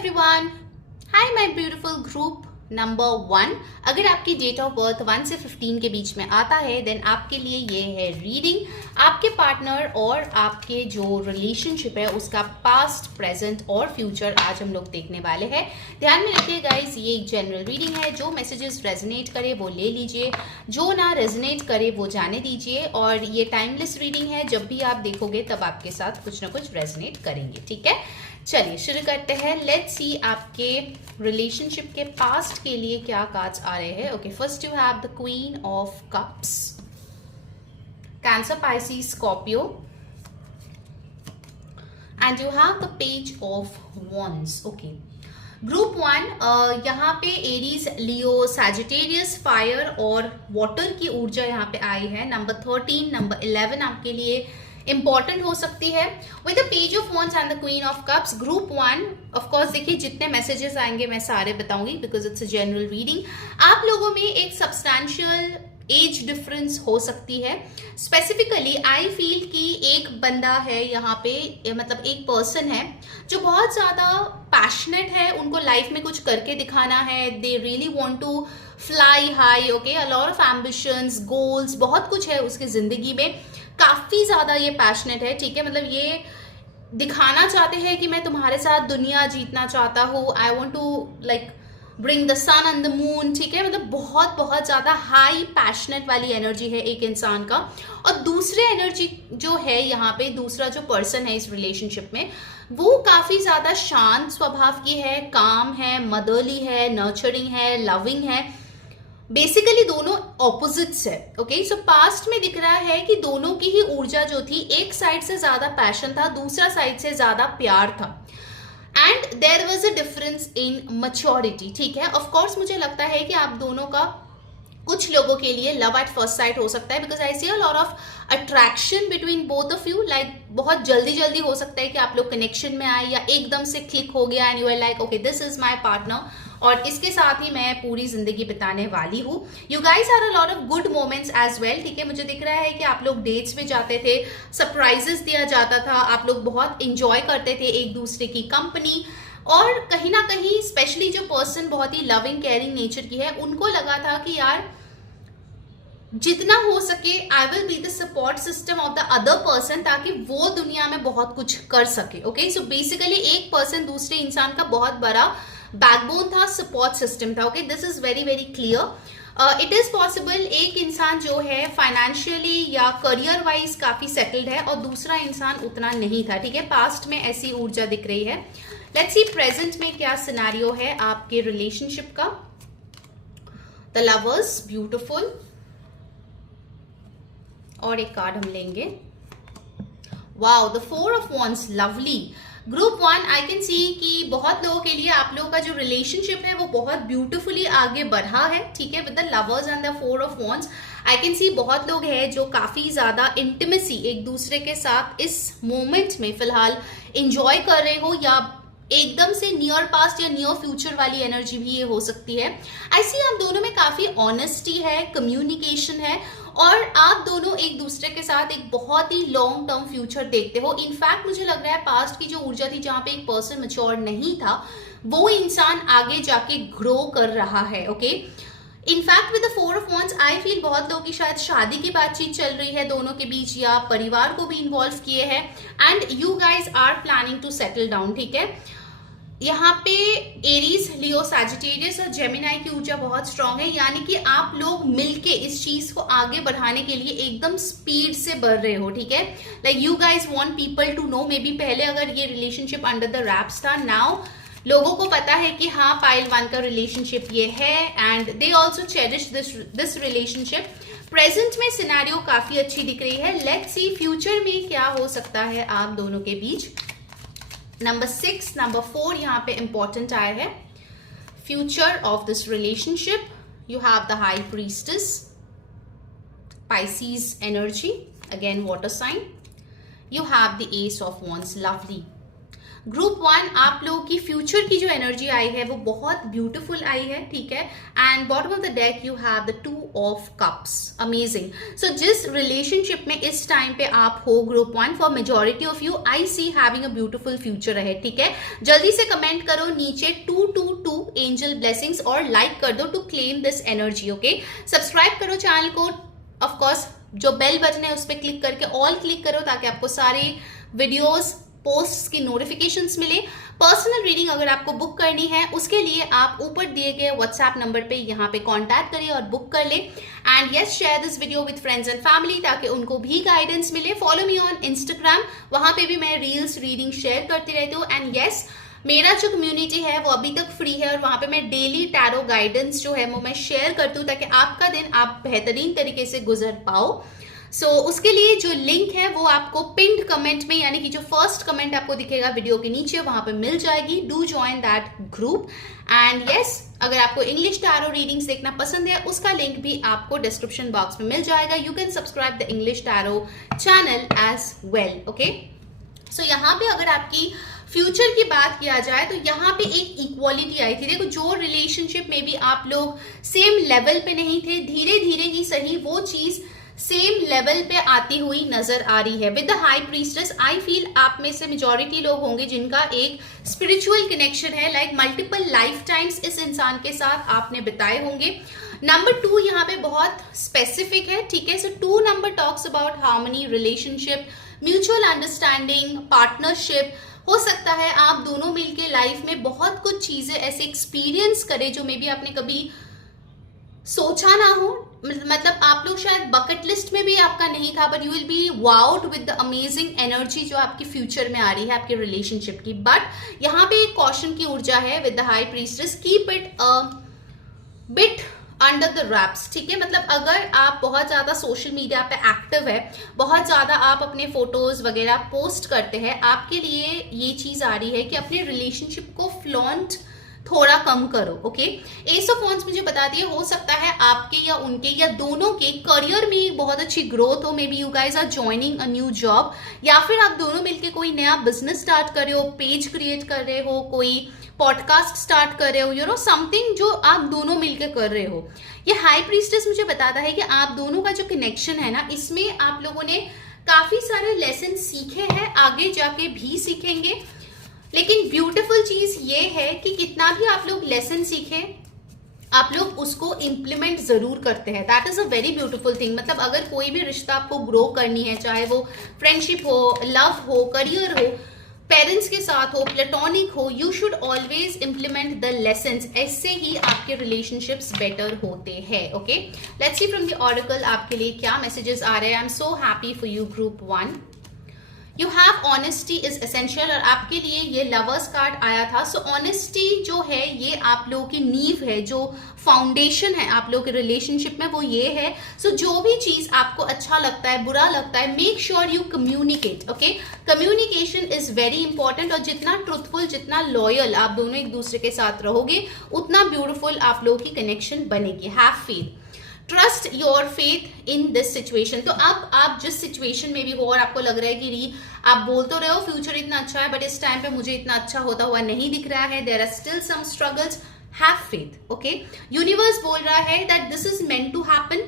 everyone. Hi my beautiful group number 1. अगर आपकी date of birth 1 से 15 के बीच में आता है देन आपके लिए ये है रीडिंग. आपके पार्टनर और आपके जो रिलेशनशिप है उसका पास्ट, प्रेजेंट और फ्यूचर आज हम लोग देखने वाले हैं. ध्यान में रखिए गाइस, ये एक जनरल रीडिंग है. जो मैसेजेस रेजोनेट करे वो ले लीजिए, जो ना रेजोनेट करे वो जाने दीजिए. और ये टाइमलेस रीडिंग है, जब भी आप देखोगे तब आपके साथ कुछ ना कुछ रेजोनेट करेंगे. ठीक है, चलिए शुरू करते हैं. लेट्स सी आपके रिलेशनशिप के पास्ट के लिए क्या कार्ड्स आ रहे हैं. Okay, first you have the queen of cups, cancer, Pisces, Scorpio, and you have the page of wands. Okay, group 1 यहाँ पे एरीज, लियो, सैजिटेरियस, फायर और वाटर की ऊर्जा यहाँ पे आई है. नंबर 13, नंबर 11 आपके लिए इंपॉर्टेंट हो सकती है. With the page of wands and the queen of cups, group 1 of course देखिए जितने मैसेजेस आएंगे मैं सारे बताऊंगी because it's a general reading. आप लोगों में एक सब्सटैंशियल एज डिफरेंस हो सकती है. स्पेसिफिकली आई फील कि एक बंदा है यहाँ पे, मतलब एक पर्सन है जो बहुत ज्यादा पैशनेट है, उनको लाइफ में कुछ करके दिखाना है. They really want to fly high. Okay, a lot of ambitions, goals, बहुत कुछ है उसकी जिंदगी में. काफी ज्यादा ये पैशनेट है. ठीक है, मतलब ये दिखाना चाहते हैं कि मैं तुम्हारे साथ दुनिया जीतना चाहता हूँ. I want to like bring the sun and the moon. ठीक है, मतलब बहुत बहुत ज्यादा हाई पैशनेट वाली एनर्जी है एक इंसान का. और दूसरे एनर्जी जो है यहाँ पे, दूसरा जो पर्सन है इस रिलेशनशिप में, वो काफी ज्यादा शांत स्वभाव की है, काम है, मदरली है, नर्चरिंग है, लविंग है. बेसिकली दोनों ऑपोजिट्स है. ओके, सो पास्ट में दिख रहा है कि दोनों की ही ऊर्जा जो थी, एक साइड से ज्यादा पैशन था, दूसरा साइड से ज्यादा प्यार था. And there was a difference in maturity. ठीक है, ऑफ कोर्स मुझे लगता है कि आप दोनों का कुछ लोगों के लिए लव एट फर्स्ट साइट हो सकता है because I see a lot of attraction between both of you. Like बहुत जल्दी जल्दी हो सकता है कि आप लोग कनेक्शन में आए, या एकदम से क्लिक हो गया and you are like okay this is my partner और इसके साथ ही मैं पूरी जिंदगी बिताने वाली हूँ. You guys are a lot of good moments as well. ठीक है, मुझे दिख रहा है कि आप लोग डेट्स पे जाते थे, सरप्राइजेस दिया जाता था, आप लोग बहुत इंजॉय करते थे एक दूसरे की कंपनी. और कहीं ना कहीं स्पेशली जो पर्सन बहुत ही लविंग केयरिंग नेचर की है, उनको लगा था कि यार जितना हो सके I will be the support system of the other person, ताकि वो दुनिया में बहुत कुछ कर सके. ओके, सो बेसिकली एक पर्सन दूसरे इंसान का बहुत बड़ा बैकबोन था, सपोर्ट सिस्टम था. Okay, this is very very clear. It is possible एक इंसान जो है फाइनेंशियली या करियर वाइज काफी सेटल्ड है और दूसरा इंसान उतना नहीं था. ठीक है, पास्ट में ऐसी ऊर्जा दिख रही है. लेट्स सी प्रेजेंट में क्या सिनेरियो है आपके रिलेशनशिप का. द लवर्स, ब्यूटिफुल, और एक कार्ड हम लेंगे. Wow, the 4 of wands, lovely. Group 1 I can see कि बहुत लोगों के लिए आप लोगों का जो रिलेशनशिप है वो बहुत ब्यूटीफुली आगे बढ़ा है. ठीक है, with the lovers and the 4 of wands I can see बहुत लोग हैं जो काफी ज्यादा इंटिमेसी एक दूसरे के साथ इस मोमेंट में फिलहाल इंजॉय कर रहे हो, या एकदम से नियर पास्ट या नियर फ्यूचर वाली एनर्जी भी ये हो सकती है. आई सी आप दोनों में काफी ऑनेस्टी है, कम्युनिकेशन है, और आप दोनों एक दूसरे के साथ एक बहुत ही लॉन्ग टर्म फ्यूचर देखते हो. इनफैक्ट मुझे लग रहा है पास्ट की जो ऊर्जा थी जहां पे एक पर्सन मैच्योर नहीं था, वो इंसान आगे जाके ग्रो कर रहा है. Okay, in fact with the 4 of wands I feel बहुत लोगों की शायद शादी की बातचीत चल रही है दोनों के बीच, या परिवार को भी इन्वॉल्व किए हैं, and you guys are planning to settle down. ठीक है, यहाँ पे एरीज, लियो, सैजिटेरियस और जेमिनाई की ऊर्जा बहुत स्ट्रांग है, यानी कि आप लोग मिलके इस चीज को आगे बढ़ाने के लिए एकदम स्पीड से बढ़ रहे हो. ठीक है, like you guys want people to know. Maybe पहले अगर ये रिलेशनशिप अंडर द रैप्स था, नाउ लोगों को पता है कि हाँ पाइल 1 का रिलेशनशिप ये है, and they also cherish this relationship. Present में सिनेरियो काफी अच्छी दिख रही है. लेट्स सी फ्यूचर में क्या हो सकता है आप दोनों के बीच. नंबर 6, नंबर 4 यहाँ पे इंपॉर्टेंट आया है. Future of this relationship, you have the high priestess, Pisces energy, again water sign. You have the ace of wands, lovely. Group 1 आप लोगों की फ्यूचर की जो एनर्जी आई है वो बहुत ब्यूटीफुल आई है, ठीक है। And bottom of the deck you have the 2 of cups, amazing. So जिस रिलेशनशिप में इस टाइम पे आप हो group 1, for majority of you I see having a beautiful future है, ठीक है। जल्दी से कमेंट करो नीचे 222 एंजल ब्लेसिंग्स और लाइक कर दो to claim this energy, okay. Subscribe करो चैनल को, ऑफ कोर्स जो बेल बटन है उस पर क्लिक करके ऑल क्लिक करो ताकि आपको सारे वीडियोस पोस्ट्स की नोटिफिकेशंस मिले। पर्सनल रीडिंग अगर आपको बुक करनी है उसके लिए आप ऊपर दिए गए व्हाट्सएप नंबर पे यहाँ पे कांटेक्ट करिए और बुक कर ले। And yes, share this video with friends and family ताकि उनको भी गाइडेंस मिले। फॉलो मी ऑन इंस्टाग्राम, वहां पे भी मैं रील्स रीडिंग शेयर करती रहती हूँ। एंड यस, मेरा जो कम्युनिटी है वो अभी तक फ्री है और वहां पे मैं डेली टैरो गाइडेंस जो है वो मैं शेयर करती हूँ ताकि आपका दिन आप बेहतरीन तरीके से गुजर पाओ। सो उसके लिए जो लिंक है वो आपको पिन्ड कमेंट में, यानी कि जो फर्स्ट कमेंट आपको दिखेगा वीडियो के नीचे, वहां पे मिल जाएगी। Do join that group. And yes, अगर आपको इंग्लिश टैरो रीडिंग्स देखना पसंद है उसका लिंक भी आपको डिस्क्रिप्शन बॉक्स में मिल जाएगा। You can subscribe the English tarot channel as well, okay. So यहाँ पे अगर आपकी फ्यूचर की बात किया जाए तो यहाँ पे एक इक्वालिटी आई थी। देखो, जो रिलेशनशिप में भी आप लोग सेम लेवल पे नहीं थे, धीरे धीरे ही सही वो चीज सेम लेवल पे आती हुई नजर आ रही है। With the high priestess I feel आप में से मेजॉरिटी लोग होंगे जिनका एक स्पिरिचुअल कनेक्शन है, लाइक मल्टीपल लाइफ टाइम्स इस इंसान के साथ आपने बिताए होंगे। नंबर 2 यहाँ पे बहुत स्पेसिफिक है, ठीक है। सो 2 number talks about harmony, relationship, mutual understanding, partnership. हो सकता है आप दोनों मिलके लाइफ में बहुत कुछ चीजें ऐसे एक्सपीरियंस करें जो मे बी आपने कभी सोचा ना हो। मतलब आप लोग शायद बकेट लिस्ट में भी आपका नहीं था, but you will be vowed with the amazing energy जो आपकी फ्यूचर में आ रही है आपके रिलेशनशिप की। बट यहाँ पे एक कॉशन की ऊर्जा है with the high priestess, keep it bit under the wraps, ठीक है। मतलब अगर आप बहुत ज्यादा सोशल मीडिया पे एक्टिव है, बहुत ज्यादा आप अपने फोटोज वगैरह पोस्ट करते हैं, आपके लिए ये चीज आ रही है कि अपने रिलेशनशिप को फ्लॉन्ट थोड़ा कम करो, ओके। एस ऑफ वॉन्ड्स मुझे बताती है, हो सकता है आपके या उनके या दोनों के करियर में एक बहुत अच्छी ग्रोथ हो। Maybe you guys are joining a new job, या फिर आप दोनों मिलके कोई नया बिजनेस स्टार्ट कर रहे हो, पेज क्रिएट कर रहे हो, कोई पॉडकास्ट स्टार्ट कर रहे हो, यू नो समथिंग जो आप दोनों मिलकर कर रहे हो। ये हाई प्रीस्टेस मुझे बताता है कि आप दोनों का जो कनेक्शन है ना, इसमें आप लोगों ने काफी सारे लेसन सीखे हैं, आगे जाके भी सीखेंगे। लेकिन ब्यूटीफुल चीज ये है कि कितना भी आप लोग लेसन सीखे, आप लोग उसको इम्प्लीमेंट जरूर करते हैं। That is a very beautiful thing. मतलब अगर कोई भी रिश्ता आपको ग्रो करनी है, चाहे वो फ्रेंडशिप हो, लव हो, करियर हो, पेरेंट्स के साथ हो, प्लेटोनिक हो, you should always implement the lessons. ऐसे ही आपके रिलेशनशिप्स बेटर होते हैं, okay. Let's C from the oracle आपके लिए क्या मैसेजेस आ रहे हैं। I am so happy for you group 1। You have honesty is essential, और आपके लिए ये लवर्स कार्ड आया था। सो ऑनेस्टी जो है ये आप लोगों की नींव है, जो फाउंडेशन है आप लोगों के रिलेशनशिप में, वो ये है। सो जो भी चीज आपको अच्छा लगता है, बुरा लगता है, make sure you communicate, okay. Communication is very important, और जितना ट्रुथफुल, जितना लॉयल आप दोनों एक दूसरे के साथ रहोगे, उतना ब्यूटीफुल आप लोगों की कनेक्शन बनेगी। Have faith, trust your faith in this situation. तो अब आप जिस सिचुएशन में भी हो और आपको लग रहा है कि आप बोल तो रहे हो फ्यूचर इतना अच्छा है, बट इस टाइम पे मुझे इतना अच्छा होता हुआ नहीं दिख रहा है, there are still some struggles, have faith, okay. Universe बोल रहा है that this is meant to happen,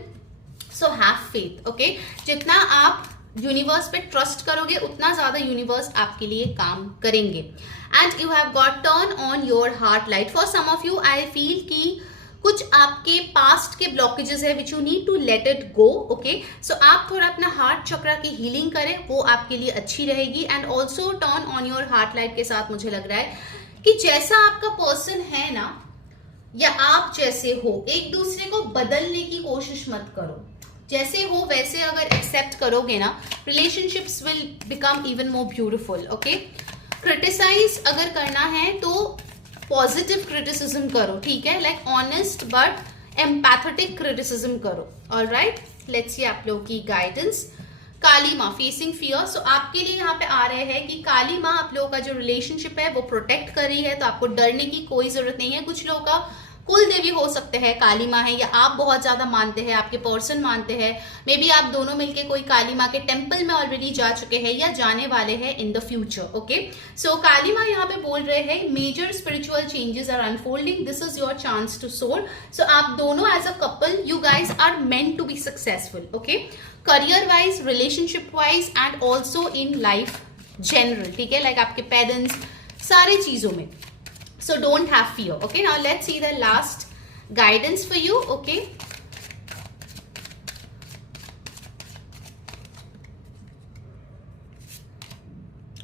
so have faith, okay. जितना आप यूनिवर्स पे ट्रस्ट करोगे उतना ज्यादा यूनिवर्स आपके लिए काम करेंगे। And you have got turn on your heart light. For some of you I feel कि कुछ आपके पास्ट के ब्लॉकेजेस है which you need to let it go, okay. So आप थोड़ा अपना हार्ट चक्रा की हीलिंग करें, वो आपके लिए अच्छी रहेगी। And also turn on your heart light के साथ मुझे लग रहा है कि जैसा आपका पर्सन है ना, या आप जैसे हो, एक दूसरे को बदलने की कोशिश मत करो। जैसे हो वैसे अगर एक्सेप्ट करोगे ना, relationships will become even more beautiful, okay. Criticise अगर करना है तो पॉजिटिव क्रिटिसिज्म करो, ठीक है, like honest but empathetic criticism करो। ऑलराइट, लेट्स सी आप लोग की गाइडेंस। काली माँ, फेसिंग फियर। सो आपके लिए यहाँ पे आ रहे हैं कि काली माँ आप लोगों का जो रिलेशनशिप है वो प्रोटेक्ट कर रही है, तो आपको डरने की कोई जरूरत नहीं है। कुछ लोगों का कुल देवी हो सकते हैं, काली माँ है, या आप बहुत ज्यादा मानते हैं, आपके पर्सन मानते हैं, मे बी आप दोनों मिलके कोई काली माँ के टेम्पल में ऑलरेडी जा चुके हैं या जाने वाले हैं in the future. Okay, so Kali माँ यहाँ पे बोल रहे हैं major spiritual changes are unfolding, this is your chance to soul. So आप दोनों as a couple, you guys are meant to be successful. Okay, career wise, relationship wise and also in life general, ठीक है, like आपके parents, सारी चीजों में। So don't have fear. Okay, now let's see the last guidance for you. Okay,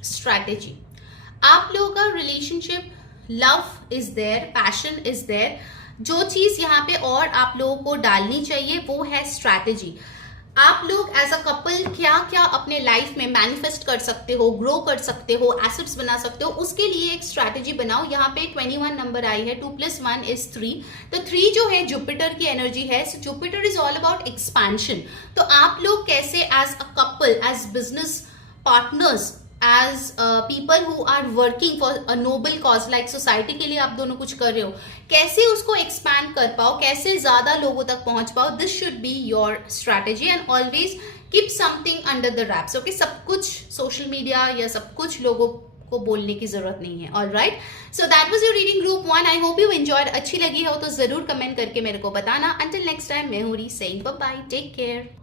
strategy. आप लोगों का relationship, love is there, passion is there. जो चीज यहाँ पे और आप लोगों को डालनी चाहिए वो है स्ट्रैटेजी। आप लोग एज अ कपल क्या क्या अपने लाइफ में मैनिफेस्ट कर सकते हो, ग्रो कर सकते हो, एसेट्स बना सकते हो, उसके लिए एक स्ट्रैटेजी बनाओ। यहाँ पे 21 नंबर आई है, 2 + 1 = 3। तो 3 जो है जुपिटर की एनर्जी है, so Jupiter is all about expansion. तो आप लोग कैसे as a couple, as business partners, as people who are working for a noble cause like society के लिए आप दोनों कुछ कर रहे हो, कैसे उसको एक्सपैंड कर पाओ, कैसे ज्यादा लोगों तक पहुंच पाओ, this should be your strategy. And always keep something under the wraps. Okay, सब कुछ सोशल मीडिया या सब कुछ लोगों को बोलने की जरूरत नहीं है। All right, so that was your reading group 1। I hope you enjoyed. अच्छी लगी हो तो जरूर कमेंट करके मेरे को बताना। अंटिल नेक्स्ट टाइम, मैं हूं री saying bye bye, take care.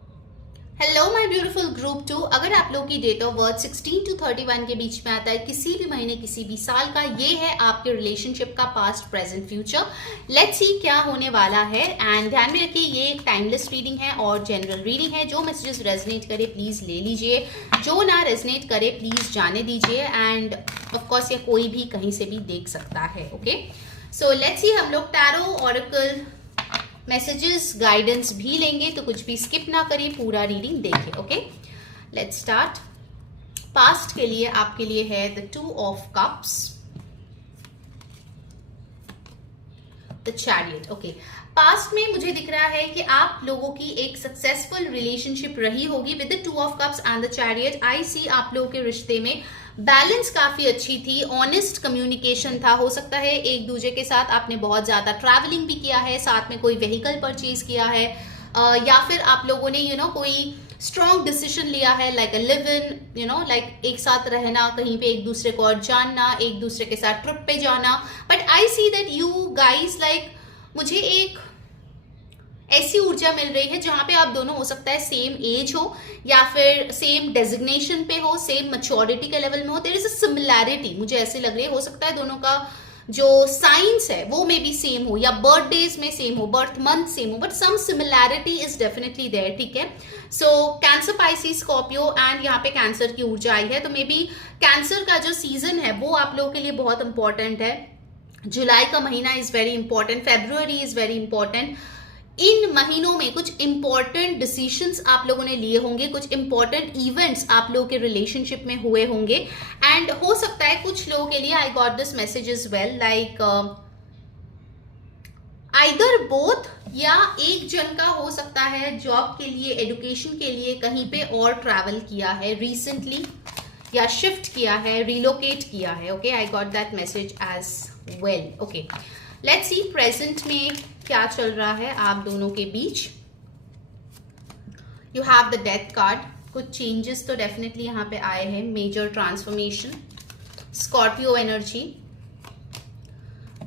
Hello my beautiful group 2। अगर आप लोग की डेट ऑफ बर्थ 16 to 31 के बीच में आता है, किसी भी महीने, किसी भी साल का, ये है आपके रिलेशनशिप का past, present, future. Let's see क्या होने वाला है। एंड ध्यान में रखिए ये एक टाइमलेस रीडिंग है और जनरल रीडिंग है। जो मैसेजेस रेजनेट करे प्लीज ले लीजिए, जो ना रेजनेट करे प्लीज जाने दीजिए। एंड ऑफकोर्स ये कोई भी कहीं से भी देख सकता है। ओके, सो लेट्स सी, हम लोग टैरो, ऑरेकल, मैसेजेस, गाइडेंस भी लेंगे, तो कुछ भी स्किप ना करें, पूरा रीडिंग देखें। Okay, let's start. पास्ट के लिए आपके लिए है the 2 of Cups, the chariot. Okay, past में मुझे दिख रहा है कि आप लोगों की एक सक्सेसफुल रिलेशनशिप रही होगी with the 2 of Cups and the chariot. I see आप लोगों के रिश्ते में बैलेंस काफी अच्छी थी, ऑनेस्ट कम्युनिकेशन था। हो सकता है एक दूसरे के साथ आपने बहुत ज्यादा ट्रैवलिंग भी किया है, साथ में कोई व्हीकल परचेज किया है, या फिर आप लोगों ने कोई स्ट्रॉन्ग डिसीजन लिया है, like a live in, like एक साथ रहना, कहीं पे एक दूसरे को और जानना, एक दूसरे के साथ ट्रिप पे जाना। But I see that you guys, like मुझे एक ऐसी ऊर्जा मिल रही है जहां पे आप दोनों, हो सकता है सेम एज हो या फिर सेम डेजिग्नेशन पे हो, सेम मैच्योरिटी के लेवल में हो, देयर इज अ सिमिलैरिटी, मुझे ऐसे लग रही है। हो सकता है दोनों का जो साइंस है वो मे बी सेम हो, या बर्थडेज में सेम हो, बर्थ मंथ सेम हो, but some similarity is definitely there. ठीक है, so Cancer, Pisces, Scorpio, and यहाँ पे कैंसर की ऊर्जा आई है। तो मे बी कैंसर का जो सीजन है वो आप लोगों के लिए बहुत इंपॉर्टेंट है। जुलाई का महीना is very important, February is very important. इन महीनों में कुछ इंपॉर्टेंट डिसीजंस आप लोगों ने लिए होंगे, कुछ इंपॉर्टेंट इवेंट्स आप लोगों के रिलेशनशिप में हुए होंगे। एंड हो सकता है कुछ लोगों के लिए, I got this message is well, like either both, या एक जन का हो सकता है जॉब के लिए, एजुकेशन के लिए कहीं पे और ट्रैवल किया है रिसेंटली, या शिफ्ट किया है, रिलोकेट किया है। Okay, I got that message as well. Okay, let's see present में क्या चल रहा है आप दोनों के बीच। You have the death card. कुछ चेंजेस तो डेफिनेटली यहाँ पे आए हैं, major transformation, Scorpio energy,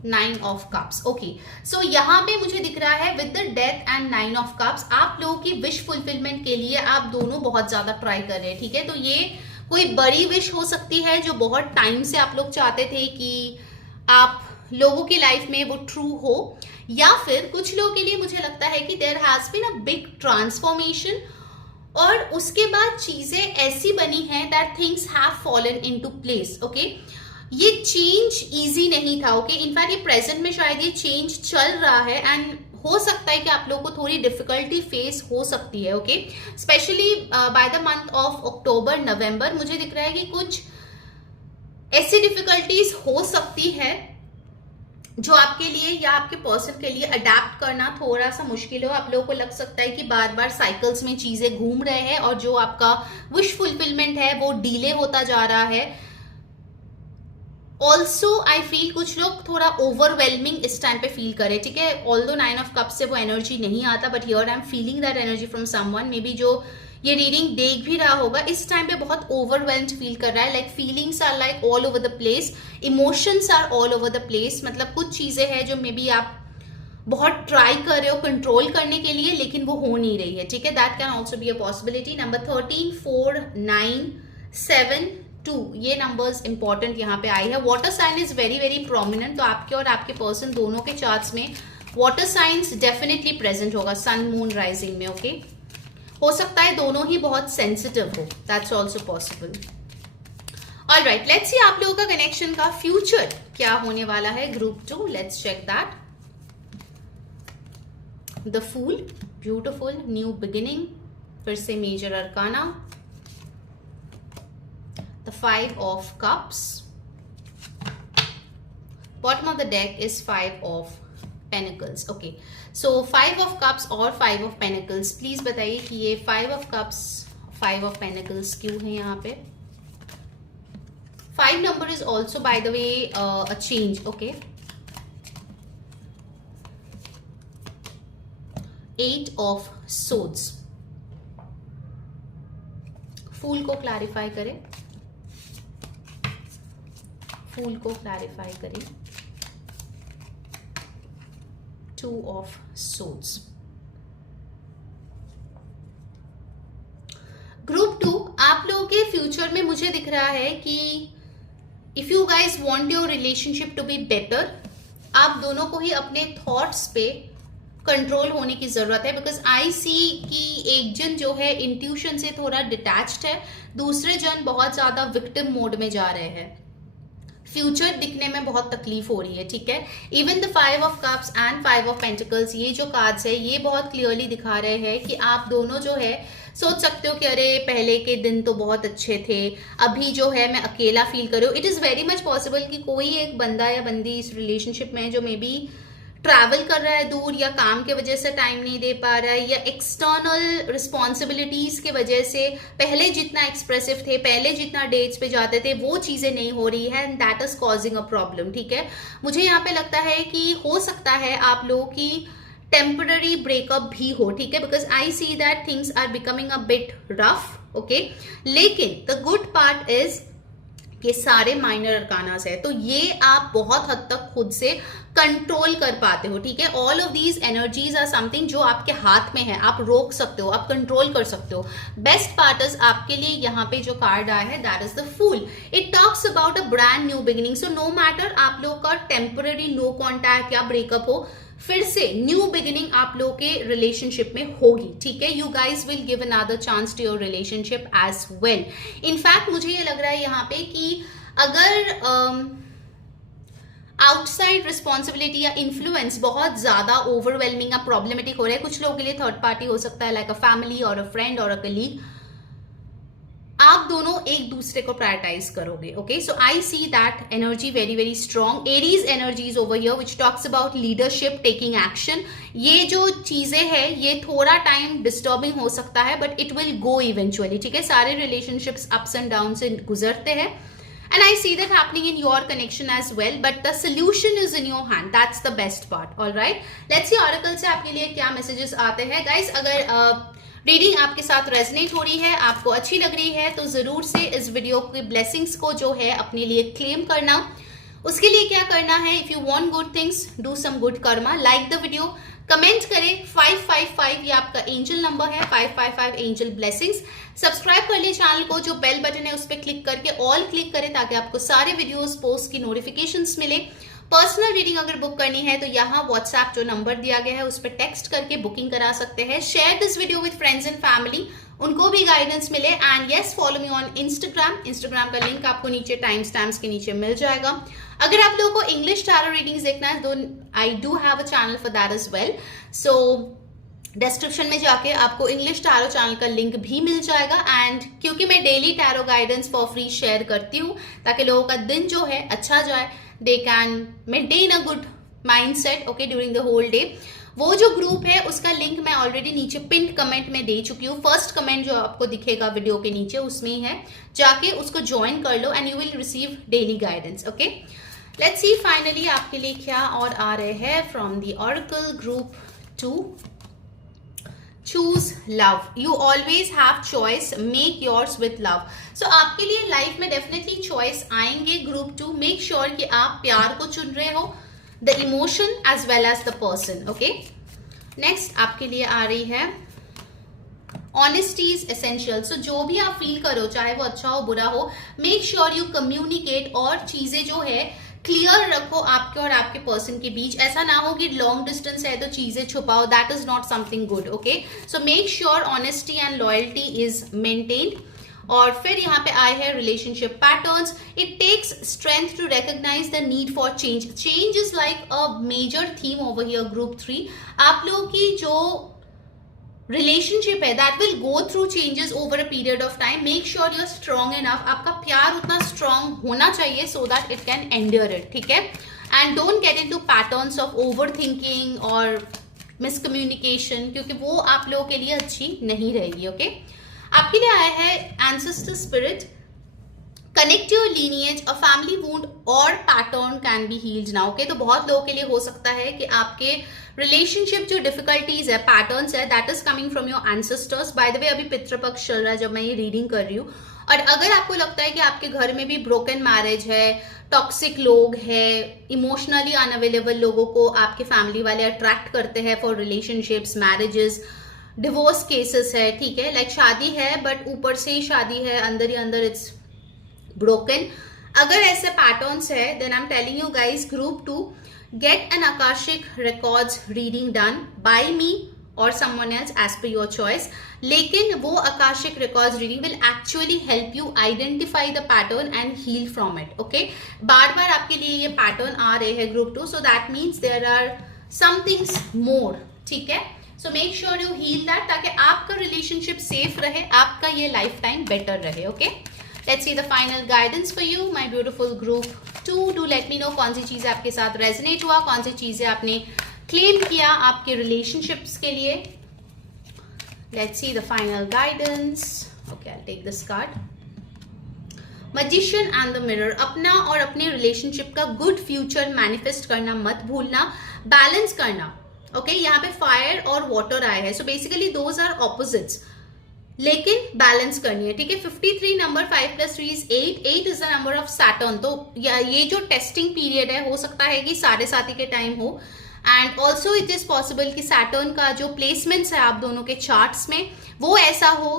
9 of Cups। Okay, so यहाँ पे मुझे दिख रहा है with the death and 9 of Cups, आप लोगों की विश फुलफिलमेंट के लिए आप दोनों बहुत ज्यादा ट्राई कर रहे हैं। ठीक है, तो ये कोई बड़ी विश हो सकती है जो बहुत टाइम से आप लोग चाहते थे कि आप लोगों की लाइफ में वो ट्रू हो, या फिर कुछ लोगों के लिए मुझे लगता है कि there has been a big transformation, और उसके बाद चीजें ऐसी बनी हैं that things have fallen into place. Okay, ये चेंज इजी नहीं था। ओके, इनफैक्ट ये प्रेजेंट में शायद ये चेंज चल रहा है, एंड हो सकता है कि आप लोगों को थोड़ी डिफिकल्टी फेस हो सकती है। Okay, specially by the month of October, November, मुझे दिख रहा है कि कुछ ऐसी डिफिकल्टीज हो सकती है जो आपके लिए या आपके पर्सन के लिए अडेप्ट करना थोड़ा सा मुश्किल हो। आप लोगों को लग सकता है कि बार बार साइकिल्स में चीजें घूम रहे हैं, और जो आपका विश फुलफिलमेंट है वो डिले होता जा रहा है। ऑल्सो आई फील कुछ लोग थोड़ा ओवरवेलमिंग इस टाइम पे फील करे, ठीक है। ऑल्दो 9 ऑफ कप से वो एनर्जी नहीं आता, but here I am feeling that energy from someone, may be जो ये रीडिंग देख भी रहा होगा इस टाइम पे बहुत ओवरवेल्म्ड फील कर रहा है, like feelings are like all over the place, emotions are all over the place. मतलब कुछ चीजें हैं जो मे बी आप बहुत ट्राई कर रहे हो कंट्रोल करने के लिए, लेकिन वो हो नहीं रही है, ठीक है। That can also be a possibility. Number 13, 4, 9, 7, 2, ये नंबर्स इंपॉर्टेंट यहाँ पे आई है। Water sign is very very prominent, तो आपके और आपके पर्सन दोनों के चार्ट्स में वाटर साइंस डेफिनेटली प्रेजेंट होगा सन मून राइजिंग में, ओके। हो सकता है दोनों ही बहुत सेंसिटिव हो, that's also possible. Alright, let's see आप लोगों का कनेक्शन का फ्यूचर क्या होने वाला है group 2। Let's check that. The fool, beautiful new beginning, फिर से major arcana, the 5 of cups, bottom of the deck is 5 of pentacles, okay. So 5 of cups और 5 ऑफ पेनिकल्स, प्लीज बताइए कि ये 5 ऑफ कप्स 5 ऑफ पेनिकल्स क्यों है यहाँ पे। 5 number is also by the way a change, okay. 8 of swords, फूल को क्लैरिफाई करें, फूल को क्लैरिफाई करें। 2 ऑफ सोड्स। ग्रुप 2, आप लोगों के फ्यूचर में मुझे दिख रहा है कि if you guys want your relationship to be better, आप दोनों को ही अपने थॉट्स पे कंट्रोल होने की जरूरत है। बिकॉज आई सी कि एक जन जो है इंट्यूशन से थोड़ा डिटैच्ड है, दूसरे जन बहुत ज्यादा विक्टिम मोड में जा रहे हैं। फ्यूचर दिखने में बहुत तकलीफ हो रही है, ठीक है। Even the 5 of cups and 5 of pentacles, ये जो कार्ड्स है ये बहुत क्लियरली दिखा रहे हैं कि आप दोनों जो है सोच सकते हो कि अरे पहले के दिन तो बहुत अच्छे थे, अभी जो है मैं अकेला फील कर रही हूँ। It is very much possible कि कोई एक बंदा या बंदी इस रिलेशनशिप में जो मे बी ट्रैवल कर रहा है दूर, या काम के वजह से टाइम नहीं दे पा रहा है, या एक्सटर्नल रिस्पॉन्सिबिलिटीज के वजह से पहले जितना एक्सप्रेसिव थे, पहले जितना डेट्स पे जाते थे, वो चीजें नहीं हो रही है, and that is causing a problem, ठीक है। मुझे यहाँ पे लगता है कि हो सकता है आप लोगों की टेम्पररी ब्रेकअप भी हो, ठीक है। Because I see that things are becoming a bit rough, okay. लेकिन द गुड पार्ट इज ये सारे माइनर अरकानास है, तो ये आप बहुत हद तक खुद से कंट्रोल कर पाते हो, ठीक है। All of these energies are something जो आपके हाथ में है, आप रोक सकते हो, आप कंट्रोल कर सकते हो। बेस्ट पार्ट इज आपके लिए यहाँ पे जो कार्ड आया है that is the fool. It talks about a brand new beginning. So no matter आप लोग का टेम्पररी नो कॉन्टैक्ट या ब्रेकअप हो, फिर से न्यू बिगिनिंग आप लोग के रिलेशनशिप में होगी, ठीक है। You guys will give another chance to your relationship as well. In fact मुझे ये लग रहा है यहाँ पे कि अगर आउटसाइड रिस्पॉन्सिबिलिटी या इन्फ्लुएंस बहुत ज्यादा ओवरवेलमिंग या प्रॉब्लमेटिक हो रहा है, कुछ लोगों के लिए थर्ड पार्टी हो सकता है, लाइक अ फैमिली और अ फ्रेंड और अ कलीग, आप दोनों एक दूसरे को प्रायोरिटाइज करोगे, okay. So I see that energy very very strong. Aries energies over here which talks about leadership, taking action. ये जो चीजें हैं ये थोड़ा टाइम डिस्टर्बिंग हो सकता है, but it will go eventually, ठीक है। सारे रिलेशनशिप्स अप्स एंड डाउन से गुजरते हैं, and I see that happening in your connection as well, but the solution is in your hand. That's the best part. All right, let's see oracle से आपके लिए क्या messages आते हैं guys। अगर रीडिंग आपके साथ रेजनेट हो रही है, आपको अच्छी लग रही है, तो जरूर से इस वीडियो की ब्लेसिंग्स को जो है अपने लिए क्लेम करना। उसके लिए क्या करना है, if you want good things do some good karma, like the video, comment करें 555, ये आपका एंजल नंबर है, 555 एंजल ब्लेसिंग्स। सब्सक्राइब कर ले चैनल को, जो बेल बटन है उस पर क्लिक करके ऑल क्लिक करें ताकि आपको सारे वीडियोस पोस्ट की नोटिफिकेशंस मिले। पर्सनल रीडिंग अगर बुक करनी है तो यहाँ व्हाट्सएप जो नंबर दिया गया है उस पर टेक्स्ट करके बुकिंग करा सकते हैं। Share this video with friends and family, उनको भी गाइडेंस मिले। And yes, follow me on Instagram का लिंक आपको नीचे टाइम स्टैम्प्स के नीचे मिल जाएगा। अगर आप लोगों को इंग्लिश टैरो रीडिंग्स देखना है तो I do have a channel for that as well. So description में जाके आपको इंग्लिश टैरो चैनल का लिंक भी मिल जाएगा। एंड क्योंकि मैं daily tarot guidance for free share करती हूँ ताकि लोगों का दिन जो है अच्छा जाए, they can maintain a good mindset, okay, during the whole day. वो जो ग्रुप है उसका लिंक मैं ऑलरेडी नीचे पिन कमेंट में दे चुकी हूँ। फर्स्ट कमेंट जो आपको दिखेगा वीडियो के नीचे उसमें ही है, जाके उसको ज्वाइन कर लो and you will receive daily guidance. Okay, let's see finally आपके लिए क्या और आ रहे हैं from the oracle group 2। Choose love, you always have choice, make yours with love. So आपके लिए लाइफ में डेफिनेटली चॉइस आएंगे ग्रुप 2। मेक श्योर कि आप प्यार को चुन रहे हो, the emotion as well as the person. Okay, next आपके लिए आ रही है ऑनेस्टी इज एसेंशियल। सो जो भी आप फील करो, चाहे वो अच्छा हो बुरा हो, मेक श्योर यू कम्युनिकेट और चीजें जो है क्लियर रखो आपके और आपके पर्सन के बीच। ऐसा ना हो कि लॉन्ग डिस्टेंस है तो चीजें छुपाओ, that is not something good. Okay, so make sure honesty and loyalty is maintained. और फिर यहाँ पे आए हैं relationship patterns. It takes strength to recognize the need for change. Change is like a major theme over here group 3। आप लोगों की जो रिलेशनशिप है that will go through changes over a period of time. Make sure you are strong enough. आपका प्यार उतना strong होना चाहिए so that it can endure it, ठीक है। And don't get into patterns of over thinking और miscommunication, क्योंकि वो आप लोगों के लिए अच्छी नहीं रहेगी। ओके, आपके लिए आया है ancestor spirit. Connect your lineage, a family wound और pattern can be healed now. Okay, तो बहुत लोगों के लिए हो सकता है कि आपके रिलेशनशिप जो डिफिकल्टीज है, पैटर्न्स है, that is coming from your ancestors. Bye the वे अभी पितृपक्ष चल रहा है जब मैं ये रीडिंग कर रही हूँ, और अगर आपको लगता है कि आपके घर में भी ब्रोकन मैरिज है, टॉक्सिक लोग है, इमोशनली अनअवेलेबल लोगों को आपके फैमिली वाले अट्रैक्ट करते हैं for relationships, marriages, divorce cases है, ठीक है, लाइक शादी है बट ऊपर से ही शादी है, अंदर ही अंदर इट्स ब्रोकन। अगर ऐसे पैटर्न्स है then I am telling you guys, group 2, get an Akashic records reading done by me or someone else as per your choice. लेकिन वो Akashic records reading will actually help you identify the pattern and heal from it. Okay, बार बार आपके लिए ये pattern आ रहे हैं group 2, so that means there are some things more, ठीक है। So make sure you heal that ताकि आपका relationship safe रहे, आपका ये लाइफ टाइम बेटर रहे। Okay, let's see the final guidance for you my beautiful group 2। Do let me know कौन सी चीजें आपके साथ रेजोनेट हुआ, कौन सी चीजें आपने क्लेम किया आपके रिलेशनशिप्स के लिए। Let's see the final guidance. Okay, I take this card. Magician and the mirror. अपना और अपने रिलेशनशिप का गुड फ्यूचर मैनिफेस्ट करना मत भूलना, बैलेंस करना। ओके, यहाँ पे फायर और वाटर आए हैं, so basically those are opposites, लेकिन बैलेंस करनी है, ठीक है। 53 number, 5 + 3 is 8, 8 is the number of Saturn. तो ये जो टेस्टिंग पीरियड है, हो सकता है कि साढ़े साथी के टाइम हो, and also it is possible कि सैटर्न का जो प्लेसमेंट्स है आप दोनों के चार्ट्स में वो ऐसा हो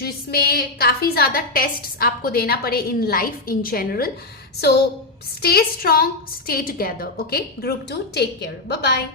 जिसमें काफी ज्यादा टेस्ट आपको देना पड़े in life in general. So stay strong, stay together. Okay group 2, take care, bye bye.